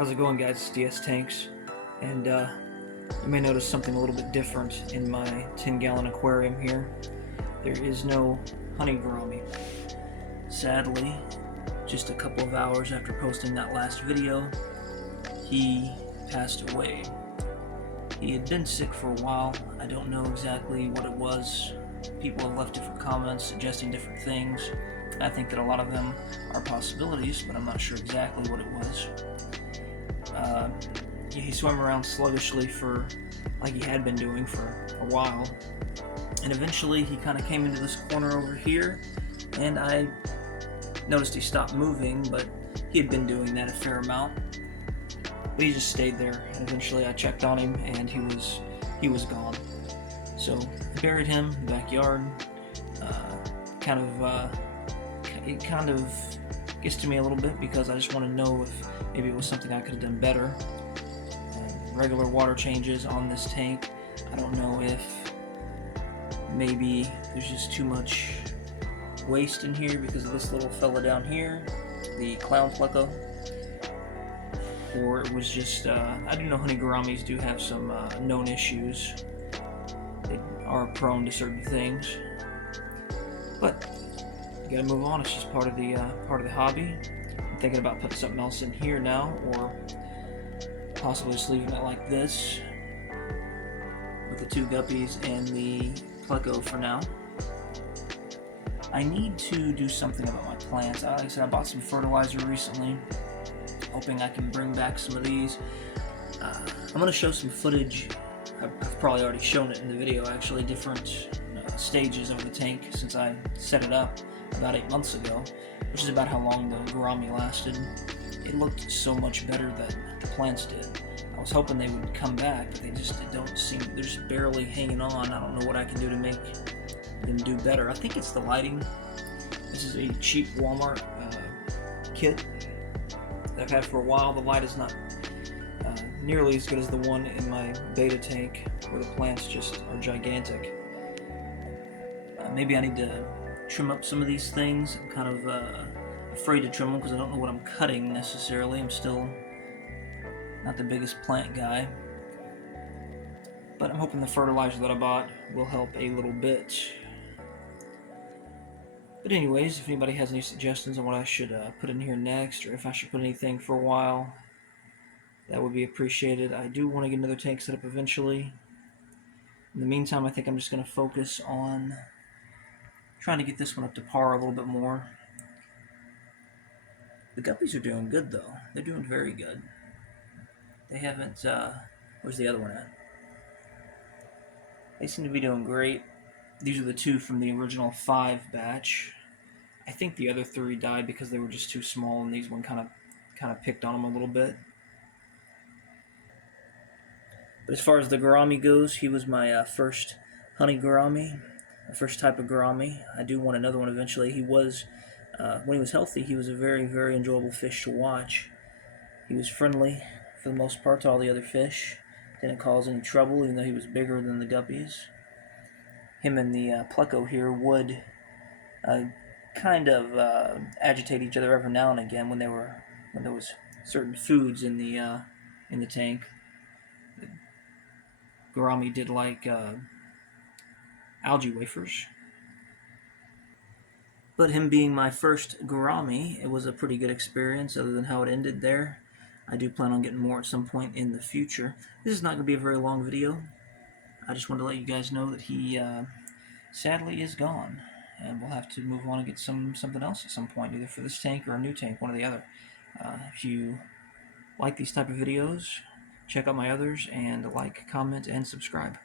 How's it going, guys? It's DS Tanks, and you may notice something a little bit different in my 10-gallon aquarium here. There is no honey gourami. Sadly, just a couple of hours after posting that last video, he passed away. He had been sick for a while. I don't know exactly what it was. People have left different comments suggesting different things. I think that a lot of them are possibilities, but I'm not sure exactly what it was. He swam around sluggishly for, like he had been doing for a while, and eventually he kind of came into this corner over here, and I noticed he stopped moving, but he had been doing that a fair amount. But he just stayed there, and eventually I checked on him, and he was gone. So I buried him in the backyard. It kind of gets to me a little bit because I just want to know if maybe it was something I could have done better. Regular water changes on this tank. I don't know if maybe there's just too much waste in here because of this little fella down here, the clown pleco, or it was just I do know honey gouramis do have some known issues. They are prone to certain things, but you gotta move on. It's just part of the hobby. I'm thinking about putting something else in here now, or possibly just leaving it like this with the two guppies and the pleco for now. I need to do something about my plants. Like I said, I bought some fertilizer recently, hoping I can bring back some of these. I'm going to show some footage. I've probably already shown it in the video, actually, different stages of the tank since I set it up about 8 months ago, which is about how long the gourami lasted. It looked so much better than the plants did. I was hoping they would come back, but they don't seem, they're just barely hanging on. I don't know what I can do to make them do better. I think it's the lighting. This is a cheap Walmart kit that I've had for a while. The light is not nearly as good as the one in my beta tank, where the plants just are gigantic. Maybe I need to trim up some of these things. I'm kind of afraid to trim them because I don't know what I'm cutting necessarily. I'm still not the biggest plant guy, but I'm hoping the fertilizer that I bought will help a little bit. But anyways, if anybody has any suggestions on what I should put in here next, or if I should put anything for a while, that would be appreciated. I do want to get another tank set up eventually. In the meantime, I think I'm just going to focus on trying to get this one up to par a little bit more. The guppies are doing good, though. They're doing very good. They haven't, where's the other one at? They seem to be doing great. These are the two from the original 5 batch. I think the other 3 died because they were just too small, and these one kind of picked on them a little bit. But as far as the gourami goes, he was my first honey gourami, the first type of gourami. I do want another one eventually. He was, when he was healthy, he was a very, very enjoyable fish to watch. He was friendly for the most part to all the other fish. Didn't cause any trouble, even though he was bigger than the guppies. Him and the pleco here would kind of agitate each other every now and again when there was certain foods in the tank. The gourami did like algae wafers. But him being my first gourami, it was a pretty good experience other than how it ended there. I do plan on getting more at some point in the future. This is not going to be a very long video. I just wanted to let you guys know that he sadly is gone, and we'll have to move on and get something else at some point, either for this tank or a new tank, one or the other. If you like these type of videos, check out my others, and like, comment, and subscribe.